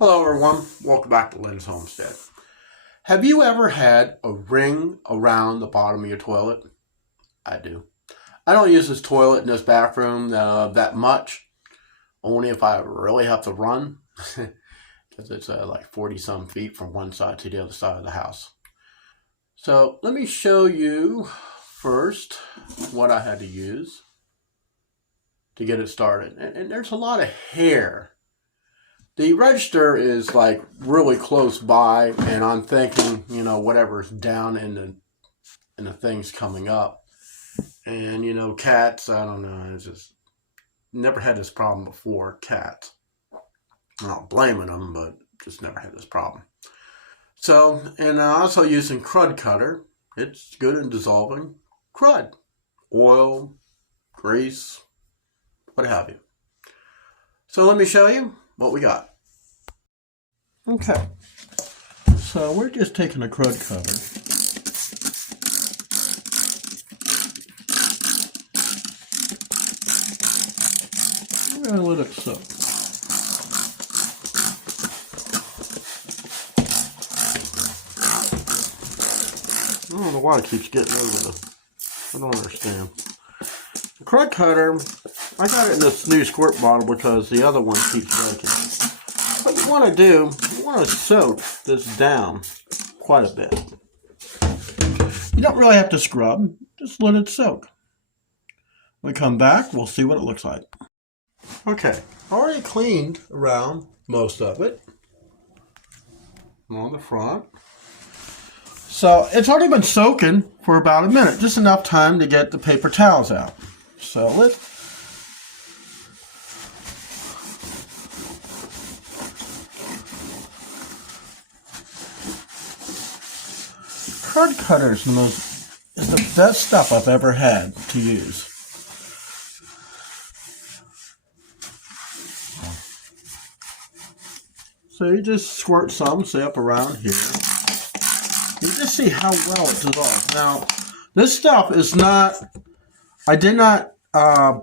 Hello everyone, welcome back to Lynn's Homestead. Have you ever had a ring around the bottom of your toilet? I do. I don't use this toilet in this bathroom that much, only if I really have to run, because it's like 40 some feet from one side to the other side of the house. So let me show you first what I had to use to get it started. And there's a lot of hair. The register is like really close by, and I'm thinking, whatever's down in the things coming up. And cats, I don't know, it's just never had this problem before. Cats. I'm not blaming them, but just never had this problem. So, and also using crud cutter. It's good in dissolving crud, oil, grease, what have you. So let me show you what we got. Okay, so we're just taking a crud cutter. We're going to let it soak. I don't know why it keeps getting over I don't understand. The crud cutter, I got it in this new squirt bottle because the other one keeps breaking. What you want to do, you want to soak this down quite a bit. You don't really have to scrub, just let it soak. When we come back, we'll see what it looks like. Okay, already cleaned around most of it on the front. So it's already been soaking for about a minute, just enough time to get the paper towels out. So let's crud cutter is the best stuff I've ever had to use. So you just squirt some, say up around here. You just see how well it dissolves. Now, this stuff is not, I did not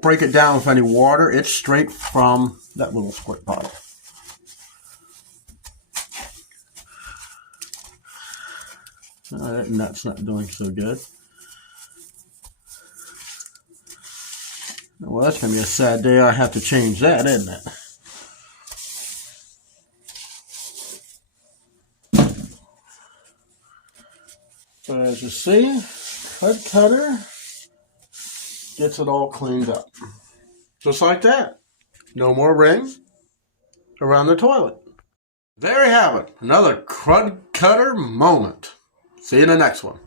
break it down with any water. It's straight from that little squirt bottle. That nut's not doing so good. Well, that's going to be a sad day. I have to change that, isn't it? So as you see, crud cutter gets it all cleaned up. Just like that. No more ring around the toilet. There you have it. Another crud cutter moment. See you in the next one.